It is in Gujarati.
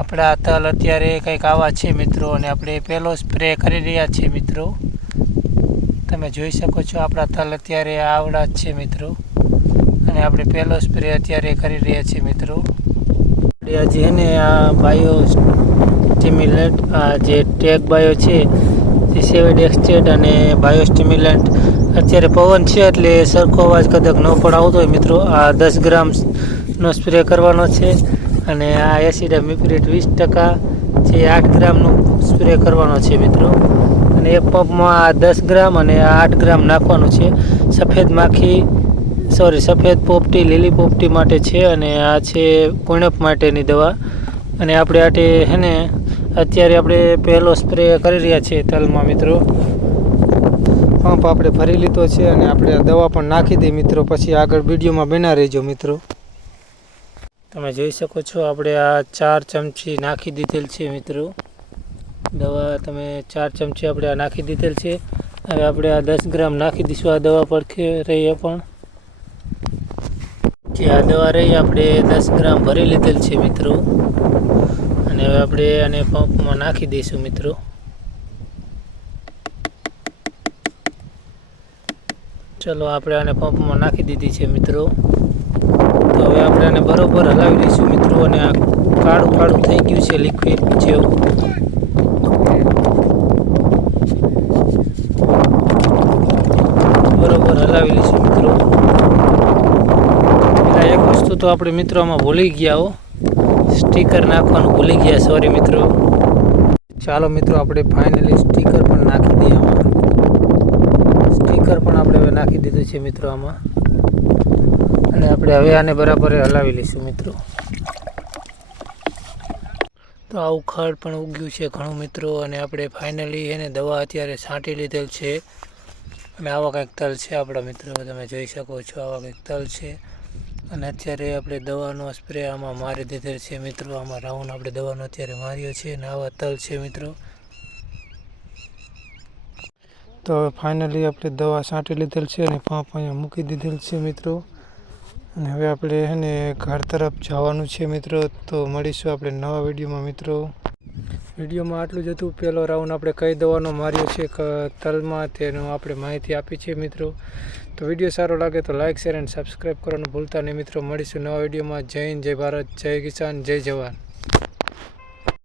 આપણા તલ અત્યારે કંઈક આવા છે મિત્રો, અને આપણે પહેલો સ્પ્રે કરી રહ્યા છીએ મિત્રો. તમે જોઈ શકો છો આપણા તલ અત્યારે આવડા જ છે મિત્રો, અને આપણે પહેલો સ્પ્રે અત્યારે કરી રહ્યા છીએ મિત્રો. આજે એને આ બાયો સ્ટિમ્યુલન્ટ, આ જે ટેગ બાયો છે જે સેવેડેક્સટેડ અને બાયો સ્ટિમ્યુલન્ટ, અત્યારે પવન છે એટલે સરખો અવાજ કદાચ ન પણ આવતો હોય મિત્રો. આ 10 ગ્રામનો સ્પ્રે કરવાનો છે, અને આ એસિડામિપ્રિડ 20% જે 8 ગ્રામનો સ્પ્રે કરવાનો છે મિત્રો. અને એક પંપમાં આ 10 ગ્રામ અને આ 8 ગ્રામ નાખવાનું છે. સફેદ પોપટી, લીલી પોપટી માટે છે, અને આ છે કુણપ માટેની દવા. અને આપણે આટે હે ને અત્યારે આપણે પહેલો સ્પ્રે કરી રહ્યા છીએ તલમાં મિત્રો. પંપ આપણે ભરી લીધો છે, અને આપણે દવા પણ નાખી દઈએ મિત્રો. પછી આગળ વિડીયોમાં બના રહેજો મિત્રો. તમે જોઈ શકો છો આપણે આ 4 ચમચી નાખી દીધેલ છે મિત્રો દવા. તમે 4 ચમચી આપણે આ નાખી દીધેલ છે. હવે આપણે આ 10 ગ્રામ નાખી દઈશું આ દવા પડખે રહી. પણ જે આ દવા રહી આપણે 10 ગ્રામ ભરી લીધેલ છે મિત્રો, અને હવે આપણે આને પંપમાં નાખી દઈશું મિત્રો. ચલો આપણે આને પંપમાં નાખી દીધી છે મિત્રો. તો હવે આપણે આને બરોબર હલાવી લઈશું મિત્રો. અને આ કાળું કાળું થઈ ગયું છે લિક્વિડ જેવું. બરોબર હલાવી લઈશું મિત્રો. એક વસ્તુ તો આપણે મિત્રો આમાં ભૂલી ગયા હો, સ્ટીકર નાખવાનું ભૂલી ગયા, સોરી મિત્રો. ચાલો મિત્રો આપણે ફાઇનલી સ્ટીકર પણ નાખી દઈએ આમાં. સ્ટીકર પણ આપણે હવે નાખી દીધું છે મિત્રો આમાં. અને આપણે હવે આને બરાબર હલાવી લઈશું મિત્રો. તો આવું ખડ પણ ઉગ્યું છે ઘણું મિત્રો, અને આપણે ફાઇનલી એને દવા અત્યારે છાંટી લીધેલ છે. અને આવા કંઈક તલ છે આપણા મિત્રો, તમે જોઈ શકો છો આવા કંઈક તલ છે. અને અત્યારે આપણે દવાનો સ્પ્રે આમાં મારી દીધેલ છે મિત્રો. આમાં રાઉન્ડ આપણે દવાનો અત્યારે માર્યો છે, અને આવા તલ છે મિત્રો. તો હવે ફાઇનલી આપણે દવા છાંટી લીધેલ છે, અને પંપ અહીંયા મૂકી દીધેલ છે મિત્રો. અને હવે આપણે એને ઘર તરફ જવાનું છે મિત્રો. તો મળીશું આપણે નવા વિડીયોમાં મિત્રો. વિડીયોમાં આટલું જ હતું. પહેલો રાઉન્ડ આપણે કઈ દવાનો માર્યો છે તલમાં તેનું આપણે માહિતી આપી છે મિત્રો. તો વિડીયો સારો લાગે તો લાઇક, શેર અને સબસ્ક્રાઈબ કરવાનું ભૂલતા નહીં મિત્રો. મળીશું નવા વિડીયોમાં. જય હિન્દ, જય ભારત, જય કિસાન, જય જવાન.